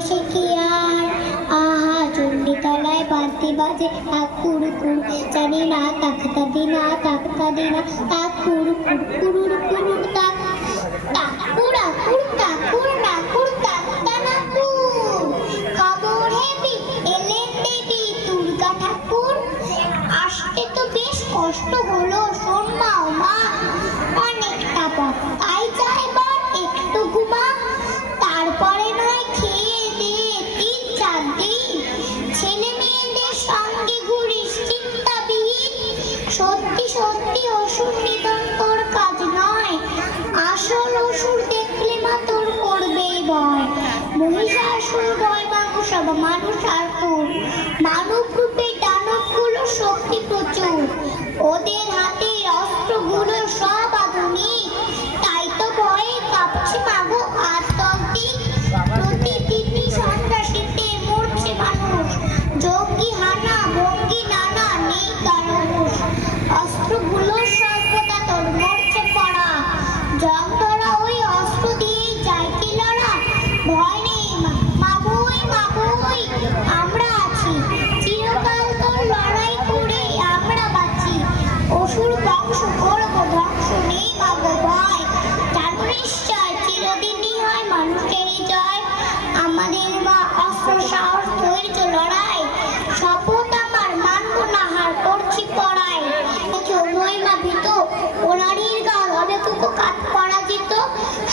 বসে কি আর আহা চণ্ডীতলায় বাদ্যি বাজে তাক কুড়ু কুড়ু জানি না তাকতা দিনা তাক কুড়ু কুড়ু কুড়ুর কুড়ুর তাক তাক কুড়া কুড় তাক কুড় না কুড় তাক তানা কুড় খবর হেবি এলেন দেবী দুর্গা ঠাকুর আসতে তো বেশ কষ্ট হলো শোন মা ও মা অনেকটা পথ তাই যা এবার একটু ঘুমা তারপরে নয় খেয়ে দিয়ে ৩-৪ দিন ছেলে মেয়েদের সঙ্গে ঘুরিস চিন্তাবিহীন সত্যি সত্যি অসুর নিধন তোর কাজ নয় আসল অসুর দেখলে মা তোর করবেই ভয় মহিষাসুর ভয় সব মানুষ আর তোর মানব রূপে দানবগুলো শক্তি প্রচুর ওদের হাতে অস্ত্রগুলো সব আধুনিক তাই তো ভয়ে কাঁপছে মাগো আতঙ্কিক প্রতিদিনই সন্ত্রাসীতে মরছে মানুষ জঙ্গি হানা ভঙ্গি নানা নেই কারো অস্ত্রগুলো সর্বদা তোর মরছে পড়া জং ধরা ওই অস্ত্র দিয়ে যায় কি লড়া ভয় নেই মাগোই আমরা আছি চিরকাল তোর লড়াই করে আমরা বাঁচি অসুর বংশ করব ধ্বংস নেই মাগো ভয় জানো নিশ্চয় চিরদিনই হয় মানুষেরই জয় আমাদের মা অস্ত্র সাহস ধৈর্য লড়াই শপথ আমার মানব না হার করছি পড়াই কেউ নয় মা ভীত ওনারির গাল হবে কুকু কাট করা যেত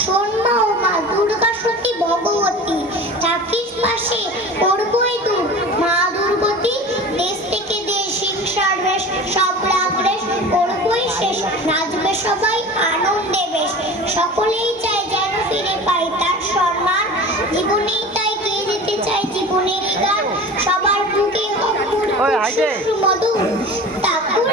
শোন মা ও মা দুর্গা সতী ভগবতী থাকিস পাশে করবই দূর মা দুর্গতি দেশ থেকে দেশ হিংসার বেশ সব রাগ রেশ করবই শেষ নাচবে সবাই আনন্দে বেশ সকলেই চায় যেন ফিরে পাই তার সম্মান জীবনেই তাই গেয়ে যেতে চাই জীবনেরই গান সবার বুকে হোক মধু তাকুর